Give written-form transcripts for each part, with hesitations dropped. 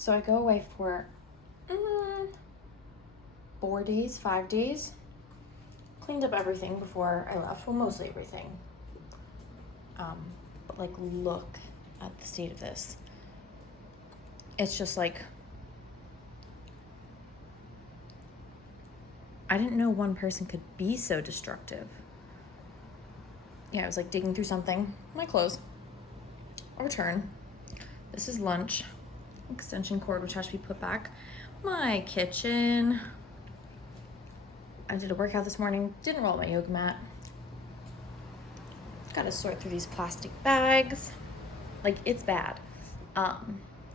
So I go away for 4 days, 5 days. Cleaned up everything before I left. Well, mostly everything. But like, look at the state of this. It's just like, I didn't know one person could be so destructive. Yeah, I was like digging through something. My clothes. A return. This is lunch. Extension cord, which has to be put back. My kitchen. I did a workout this morning. Didn't roll my yoga mat. Gotta sort through these plastic bags. Like, it's bad.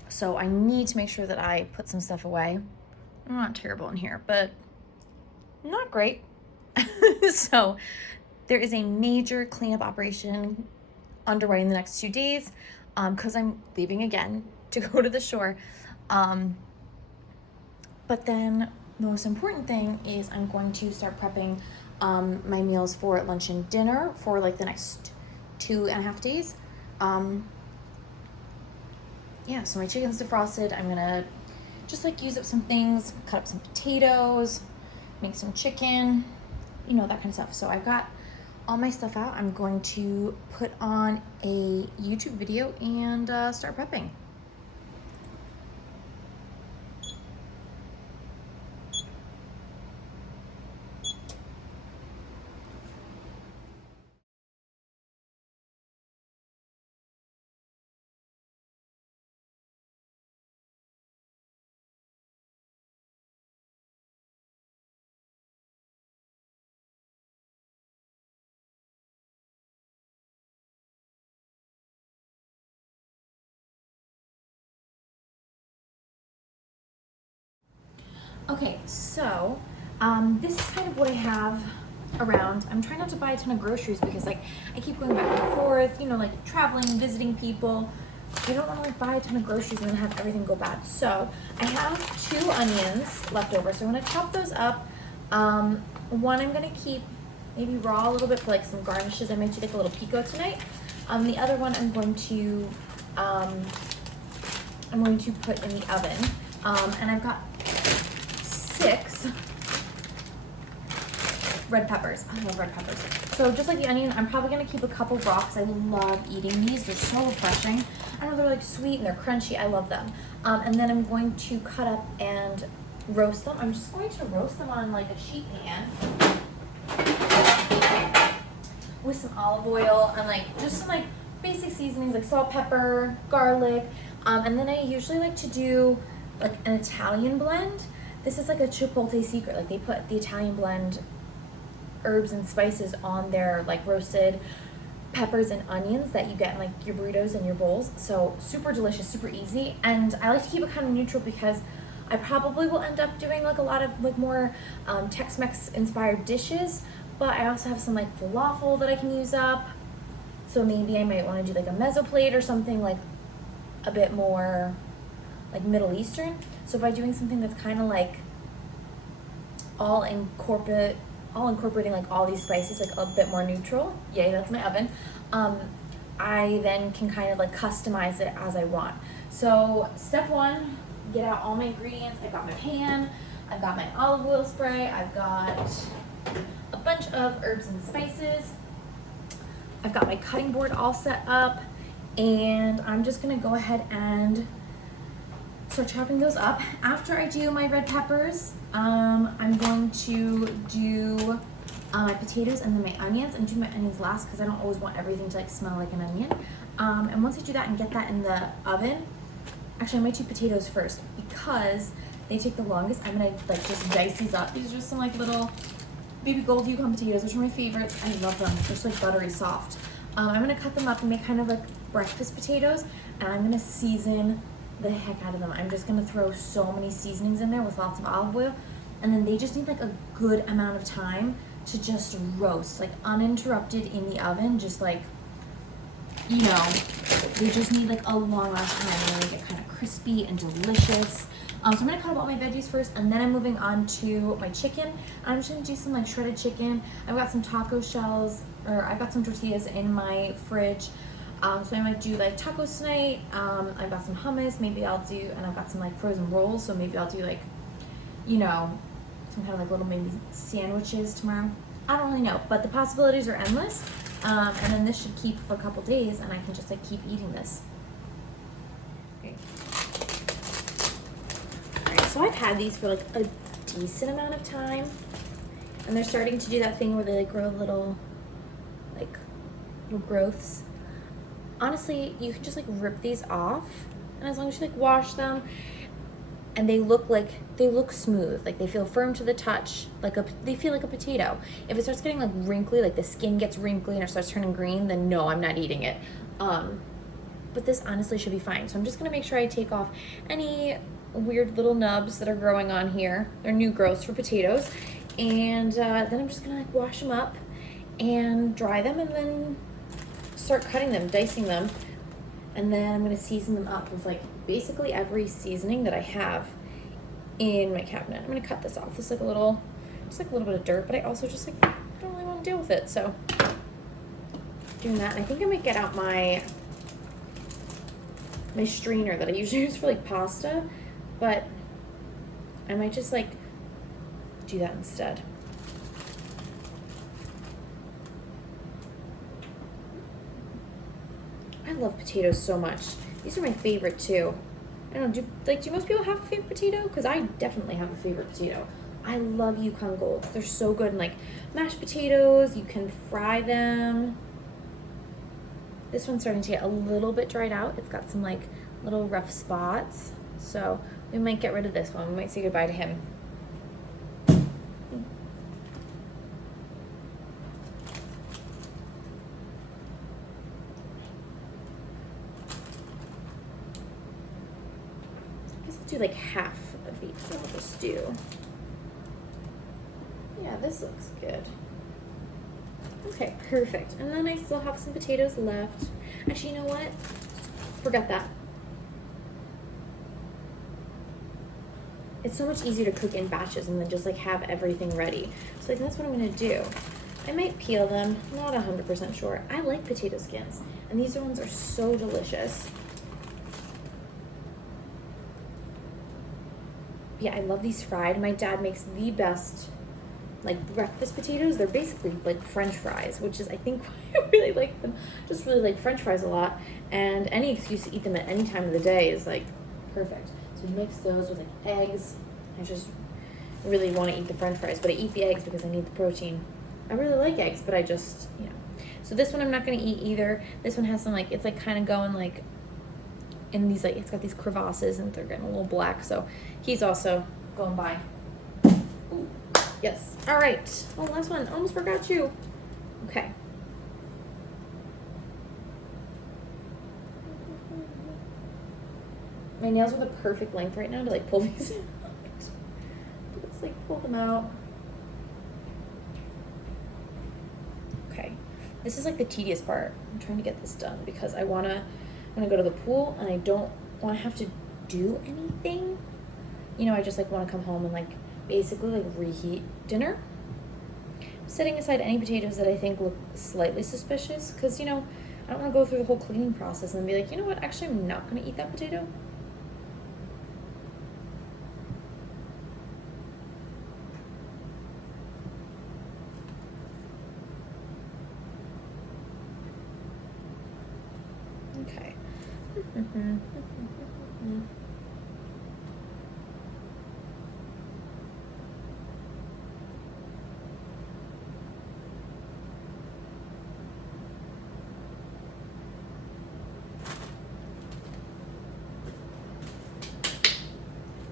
So I need to make sure that I put some stuff away. I'm not terrible in here, but not great. So there is a major cleanup operation underway in the next 2 days because I'm leaving again to go to the shore. But then the most important thing is I'm going to start prepping my meals for lunch and dinner for like the next 2.5 days. Yeah, so my chicken's defrosted. I'm gonna just like use up some things, cut up some potatoes, make some chicken, you know, that kind of stuff. So I've got all my stuff out. I'm going to put on a YouTube video and start prepping. Okay, so this is kind of what I have around. I'm trying not to buy a ton of groceries because like I keep going back and forth, you know, like traveling, visiting people. I don't want to like buy a ton of groceries and then have everything go bad. So I have 2 onions left over, so I'm gonna chop those up. One I'm gonna keep maybe raw a little bit for like some garnishes. I might do like a little pico tonight. The other one I'm going to put in the oven. And I've got 6 red peppers. I love red peppers. So just like the onion, I'm probably gonna keep a couple raw because I love eating these. They're so refreshing. I know they're like sweet and they're crunchy. I love them. And then I'm going to cut up and roast them. I'm just going to roast them on like a sheet pan with some olive oil and like just some like basic seasonings like salt, pepper, garlic. And then I usually like to do like an Italian blend. This is like a Chipotle secret. Like they put the Italian blend herbs and spices on their like roasted peppers and onions that you get in like your burritos and your bowls. So super delicious, super easy. And I like to keep it kind of neutral because I probably will end up doing like a lot of like more Tex-Mex inspired dishes. But I also have some like falafel that I can use up. So maybe I might want to do like a mezzo plate or something like a bit more like Middle Eastern. So by doing something that's kind of like all incorporating like all these spices, like a bit more neutral. Yay, that's my oven. I then can kind of like customize it as I want. So step 1, get out all my ingredients. I've got my pan, I've got my olive oil spray, I've got a bunch of herbs and spices. I've got my cutting board all set up, and I'm just gonna go ahead and start chopping those up. After I do my red peppers, I'm going to do my potatoes and then my onions. I'm doing my onions last because I don't always want everything to like smell like an onion. And once I do that and get that in the oven, actually I might do potatoes first because they take the longest. I'm gonna like just dice these up. These are just some like little baby gold Yukon potatoes, which are my favorites. I love them. They're just like buttery soft. I'm gonna cut them up and make kind of like breakfast potatoes, and I'm gonna season the heck out of them. I'm just gonna throw so many seasonings in there with lots of olive oil, and then they just need like a good amount of time to just roast, like uninterrupted in the oven, just like, you know, they just need like a long amount of time and they get kind of crispy and delicious. So I'm gonna cut up all my veggies first, and then I'm moving on to my chicken. I'm just gonna do some like shredded chicken. I've got some taco shells, or I've got some tortillas in my fridge. So I might do like tacos tonight. I've got some hummus. Maybe I'll do, and I've got some like frozen rolls. So maybe I'll do like, you know, some kind of like little maybe sandwiches tomorrow. I don't really know, but the possibilities are endless. And then this should keep for a couple days, and I can just like keep eating this. Okay. All right, so I've had these for like a decent amount of time, and they're starting to do that thing where they like grow little growths. Honestly, you can just like rip these off, and as long as you like wash them, and they look smooth, like they feel firm to the touch, they feel like a potato. If it starts getting like wrinkly, like the skin gets wrinkly and it starts turning green, then no, I'm not eating it. But this honestly should be fine. So I'm just gonna make sure I take off any weird little nubs that are growing on here. They're new growths for potatoes, and then I'm just gonna like wash them up and dry them, and then start cutting them, dicing them, and then I'm gonna season them up with like basically every seasoning that I have in my cabinet. I'm gonna cut this off. It's like just like a little bit of dirt, but I also just like don't really want to deal with it. So doing that, and I think I might get out my strainer that I usually use for like pasta, but I might just like do that instead. I love potatoes so much. These are my favorite too. I don't know, do most people have a favorite potato? Because I definitely have a favorite potato. I love Yukon Golds. They're so good in like mashed potatoes. You can fry them. This one's starting to get a little bit dried out. It's got some like little rough spots. So we might get rid of this one. We might say goodbye to him. Do like half of these. So I'll just do. Yeah, this looks good. Okay, perfect. And then I still have some potatoes left. Actually, you know what? Forget that. It's so much easier to cook in batches and then just like have everything ready. So like that's what I'm gonna do. I might peel them, not 100% sure. I like potato skins, and these ones are so delicious. Yeah, I love these fried. My dad makes the best like breakfast potatoes. They're basically like French fries, which is I think why I really like them. Just really like French fries a lot, and any excuse to eat them at any time of the day is like perfect. So mix those with like eggs. I just really want to eat the French fries, but I eat the eggs because I need the protein. I really like eggs, but I just, you know. So this one I'm not gonna eat either. This one has some like, it's like kind of going like in these like, it's got these crevasses and they're getting a little black, so he's also going by. Ooh, yes. All right. Oh, last one. Almost forgot you. Okay. My nails are the perfect length right now to like pull these out. Let's like pull them out. Okay. This is like the tedious part. I'm trying to get this done because I'm gonna go to the pool and I don't want to have to do anything. You know, I just like want to come home and like basically like reheat dinner. I'm setting aside any potatoes that I think look slightly suspicious because, you know, I don't want to go through the whole cleaning process and be like, you know what, actually I'm not going to eat that potato. Okay.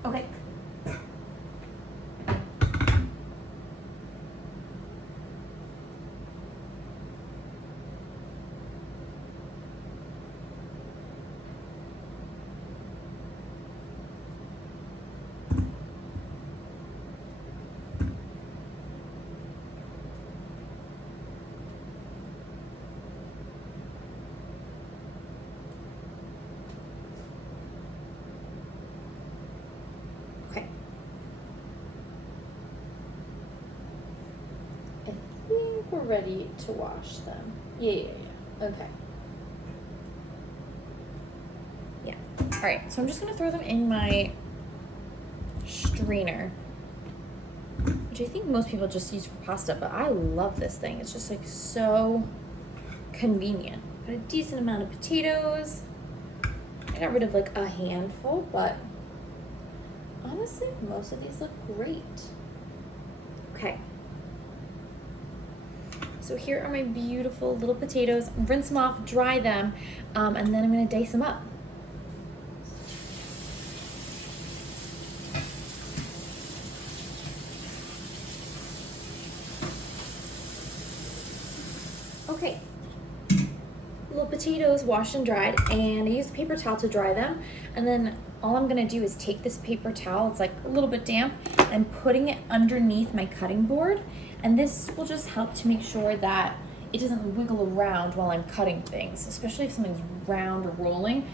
Okay. Okay. I think we're ready to wash them. Yeah. Okay. right, so I'm just gonna throw them in my strainer, which I think most people just use for pasta, but I love this thing. It's just like so convenient. Got a decent amount of potatoes. I got rid of like a handful, but honestly, most of these look great. Okay. So here are my beautiful little potatoes. Rinse them off, dry them, and then I'm gonna dice them up. Okay, little potatoes washed and dried, and I use a paper towel to dry them, and then all I'm gonna do is take this paper towel, it's like a little bit damp, and putting it underneath my cutting board, and this will just help to make sure that it doesn't wiggle around while I'm cutting things, especially if something's round or rolling.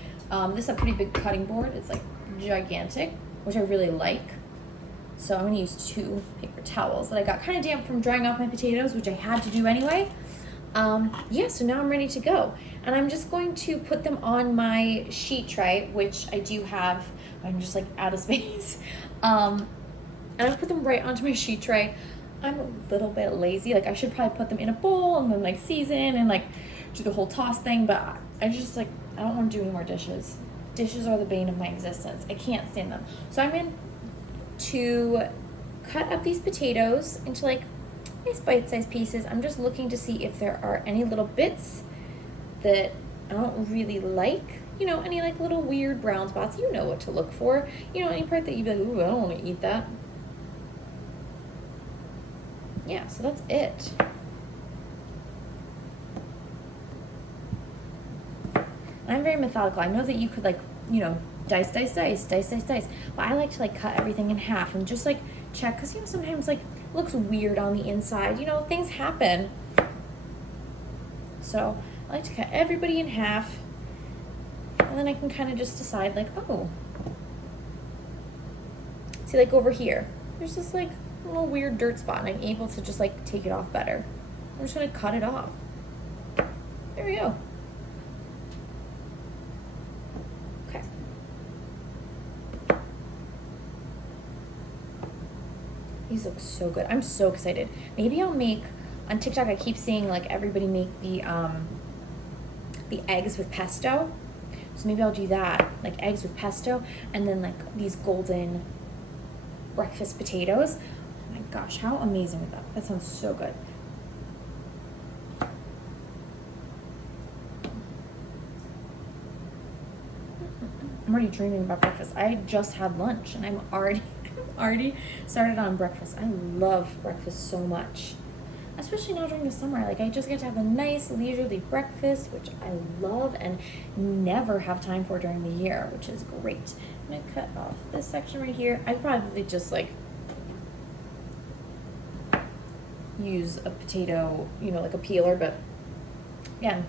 This is a pretty big cutting board, it's like gigantic, which I really like. So I'm gonna use 2 paper towels that I got kind of damp from drying off my potatoes, which I had to do anyway. Yeah, so now I'm ready to go. And I'm just going to put them on my sheet tray, which I do have. I'm just like out of space. And I put them right onto my sheet tray. I'm a little bit lazy. Like I should probably put them in a bowl and then like season and like do the whole toss thing. But I just like, I don't want to do any more dishes. Dishes are the bane of my existence. I can't stand them. So I'm going to cut up these potatoes into like nice bite-sized pieces. I'm just looking to see if there are any little bits that I don't really like. You know, any like little weird brown spots. You know what to look for. You know, any part that you'd be like, ooh, I don't want to eat that. Yeah, so that's it. I'm very methodical. I know that you could like, you know, dice. But I like to like cut everything in half and just like check, because you know sometimes like it looks weird on the inside. You know, things happen. So I like to cut everybody in half, and then I can kind of just decide like, oh, see like over here, there's this like little weird dirt spot, and I'm able to just like take it off better. I'm just gonna cut it off. There we go. Okay. These look so good. I'm so excited. Maybe I'll make, on TikTok I keep seeing like everybody make the eggs with pesto. So maybe I'll do that, like eggs with pesto, and then like these golden breakfast potatoes. Oh my gosh, how amazing is that? That sounds so good. I'm already dreaming about breakfast. I just had lunch and I'm already started on breakfast. I love breakfast so much, especially now during the summer. Like I just get to have a nice leisurely breakfast, which I love and never have time for during the year, which is great. I'm gonna cut off this section right here. I probably just like use a potato, you know, like a peeler, but again,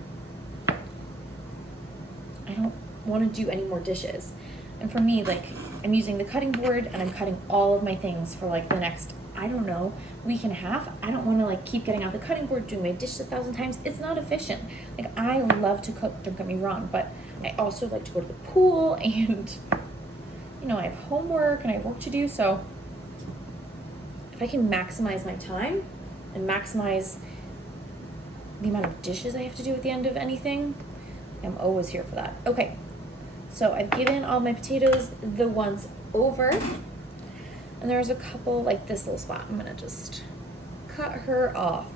I don't want to do any more dishes. And for me, like I'm using the cutting board and I'm cutting all of my things for like the next, I don't know, week and a half. I don't want to like keep getting out the cutting board, doing my dishes 1,000 times. It's not efficient. Like I love to cook, don't get me wrong, but I also like to go to the pool and, you know, I have homework and I have work to do. So if I can maximize my time and maximize the amount of dishes I have to do at the end of anything, I'm always here for that. Okay, so I've given all my potatoes the once over, and there's a couple, like this little spot. I'm gonna just cut her off.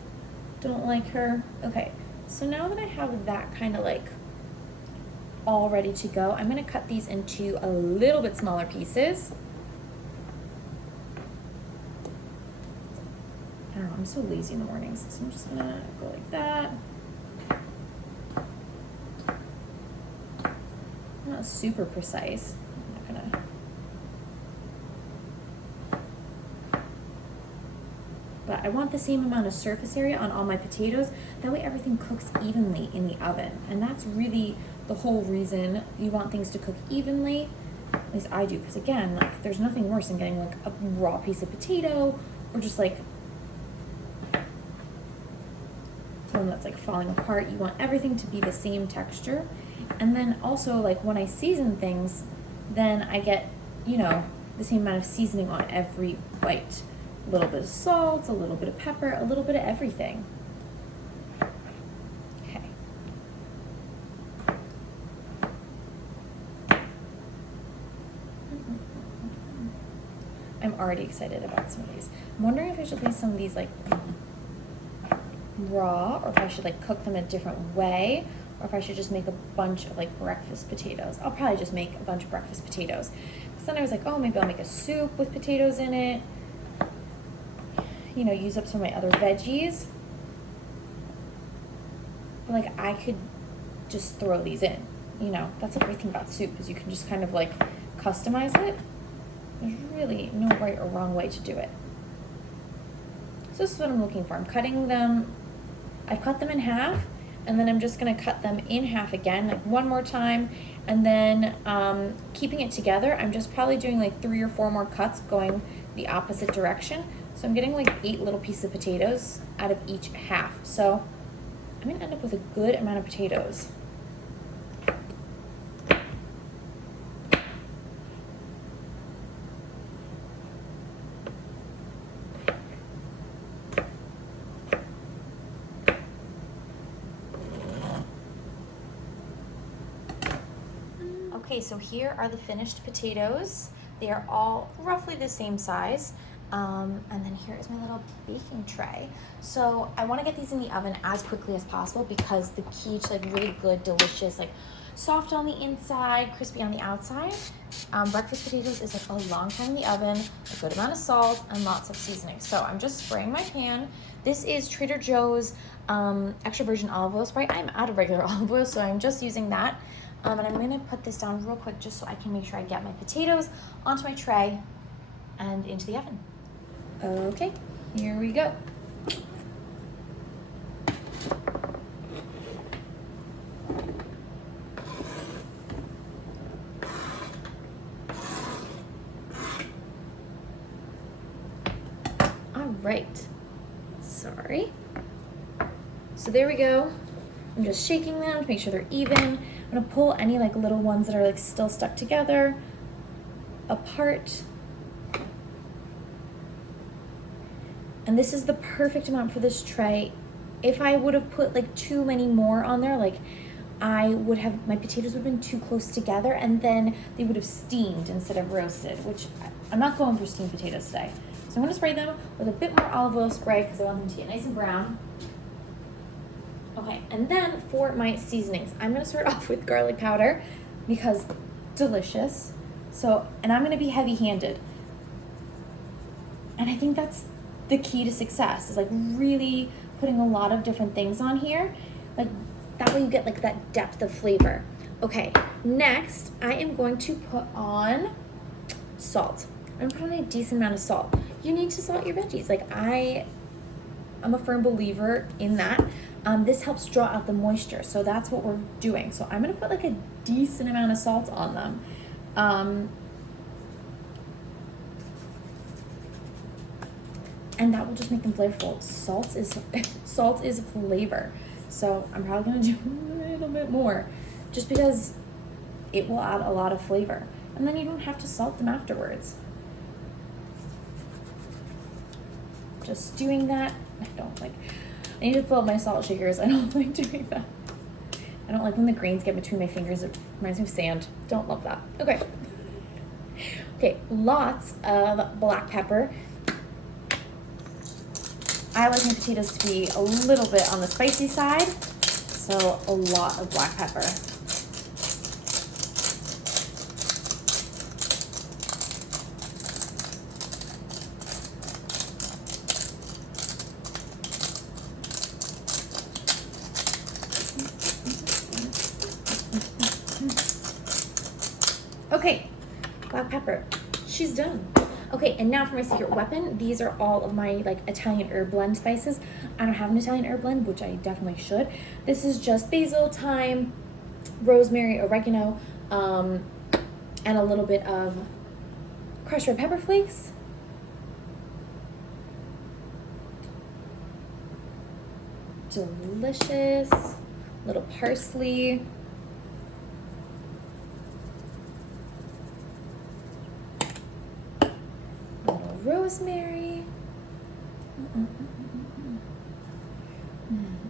Don't like her. Okay, so now that I have that kind of like all ready to go, I'm gonna cut these into a little bit smaller pieces. I don't know, I'm so lazy in the mornings, so I'm just gonna go like that. Not super precise. I'm not gonna. But I want the same amount of surface area on all my potatoes. That way everything cooks evenly in the oven. And that's really the whole reason you want things to cook evenly. At least I do, because again, like there's nothing worse than getting like a raw piece of potato or just like one that's like falling apart. You want everything to be the same texture. And then also like when I season things, then I get, you know, the same amount of seasoning on every bite. A little bit of salt, a little bit of pepper, a little bit of everything. Okay. I'm already excited about some of these. I'm wondering if I should leave some of these like raw, or if I should like cook them a different way, or if I should just make a bunch of like breakfast potatoes. I'll probably just make a bunch of breakfast potatoes. Because then I was like, oh, maybe I'll make a soup with potatoes in it. You know, use up some of my other veggies. But like I could just throw these in. You know, that's a great thing about soup, is you can just kind of like customize it. There's really no right or wrong way to do it. So this is what I'm looking for. I'm cutting them, I've cut them in half, and then I'm just gonna cut them in half again, like one more time, and then keeping it together, I'm just probably doing like 3 or 4 more cuts going the opposite direction. So I'm getting like 8 little pieces of potatoes out of each half. So I'm gonna end up with a good amount of potatoes. Okay, so here are the finished potatoes. They are all roughly the same size. And then here is my little baking tray. So I want to get these in the oven as quickly as possible, because the key to like really good, delicious, like soft on the inside, crispy on the outside, breakfast potatoes is like a long time in the oven, a good amount of salt, and lots of seasoning. So I'm just spraying my pan. This is Trader Joe's extra virgin olive oil spray. I'm out of regular olive oil, so I'm just using that. And I'm gonna put this down real quick just so I can make sure I get my potatoes onto my tray and into the oven. Okay, here we go. All right, sorry. So there we go. I'm just shaking them to make sure they're even. I'm gonna pull any like little ones that are like still stuck together apart. And this is the perfect amount for this tray. If I would have put like too many more on there, like I would have, my potatoes would have been too close together, and then they would have steamed instead of roasted, which I'm not going for steamed potatoes today. So I'm gonna spray them with a bit more olive oil spray because I want them to get nice and brown. Okay, and then for my seasonings, I'm gonna start off with garlic powder because delicious. So, and I'm gonna be heavy-handed. And I think that's the key to success, is like really putting a lot of different things on here. Like that way you get like that depth of flavor. Okay, next I am going to put on salt. I'm putting on a decent amount of salt. You need to salt your veggies. Like I'm a firm believer in that. This helps draw out the moisture, so that's what we're doing. So I'm gonna put like a decent amount of salt on them. And that will just make them flavorful. Salt is flavor. So I'm probably gonna do a little bit more, just because it will add a lot of flavor. And then you don't have to salt them afterwards. Just doing that, I need to fill up my salt shakers. I don't like doing that. I don't like when the grains get between my fingers. It reminds me of sand. Don't love that. Okay. Okay, lots of black pepper. I like my potatoes to be a little bit on the spicy side, so a lot of black pepper. Okay, black pepper, she's done. Okay, and now for my secret weapon. These are all of my like Italian herb blend spices. I don't have an Italian herb blend, which I definitely should. This is just basil, thyme, rosemary, oregano, and a little bit of crushed red pepper flakes. Delicious. Little parsley. rosemary.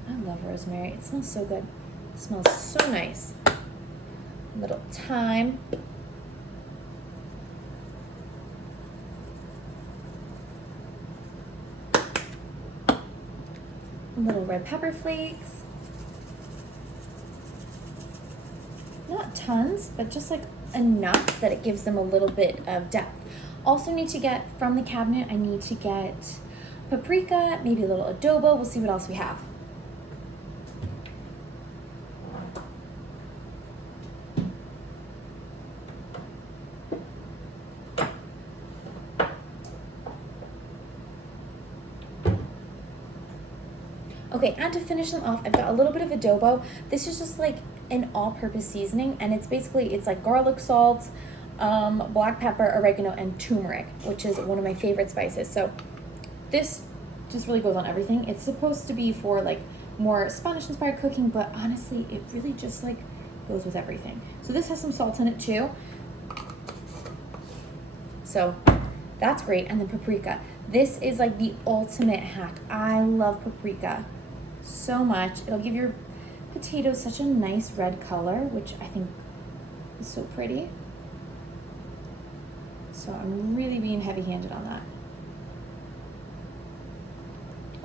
I love rosemary. It smells so good. It smells so nice. A little thyme. Little red pepper flakes. Not tons, but just like enough that it gives them a little bit of depth. Also need to get from the cabinet, I need to get paprika, maybe a little adobo. We'll see what else we have. Okay, and to finish them off, I've got a little bit of adobo. This is just like an all-purpose seasoning, and it's like garlic salt, black pepper, oregano, and turmeric, which is one of my favorite spices. So this just really goes on everything. It's supposed to be for like more Spanish-inspired cooking, but honestly, it really just like goes with everything. So this has some salt in it too. So that's great. And then paprika. This is like the ultimate hack. I love paprika so much. It'll give your potatoes such a nice red color, which I think is so pretty. So I'm really being heavy-handed on that.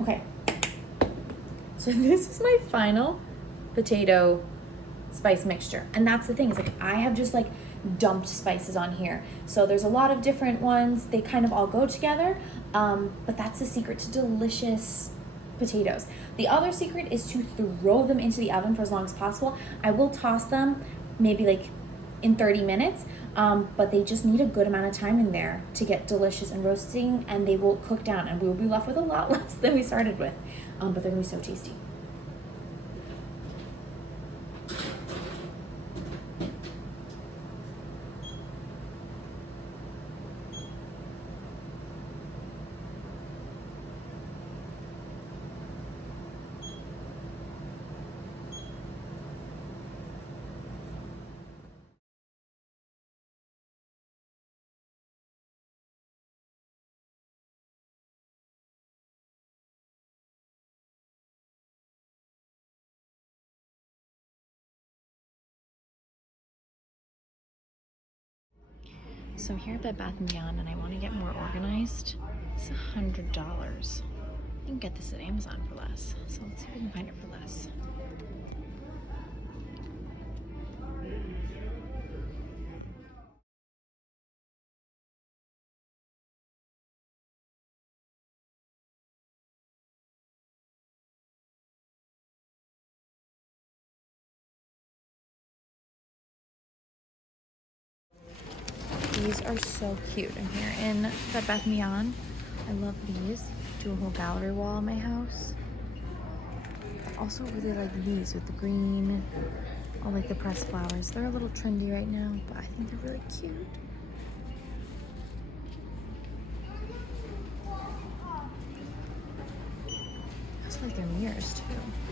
Okay. So this is my final potato spice mixture. And that's the thing, is like I have just like dumped spices on here. So there's a lot of different ones. They kind of all go together. But that's the secret to delicious potatoes. The other secret is to throw them into the oven for as long as possible. I will toss them maybe like in 30 minutes, but they just need a good amount of time in there to get delicious and roasting, and they will cook down, and we will be left with a lot less than we started with, but they're gonna be so tasty. So here at Bed Bath & Beyond, and I want to get more organized. It's $100. You can get this at Amazon for less. So let's see if we can find it for less. These are so cute. I'm here in Bed Bath & Beyond. I love these. Do a whole gallery wall in my house. I also really like these with the green, all like the pressed flowers. They're a little trendy right now, but I think they're really cute. I also like their mirrors too.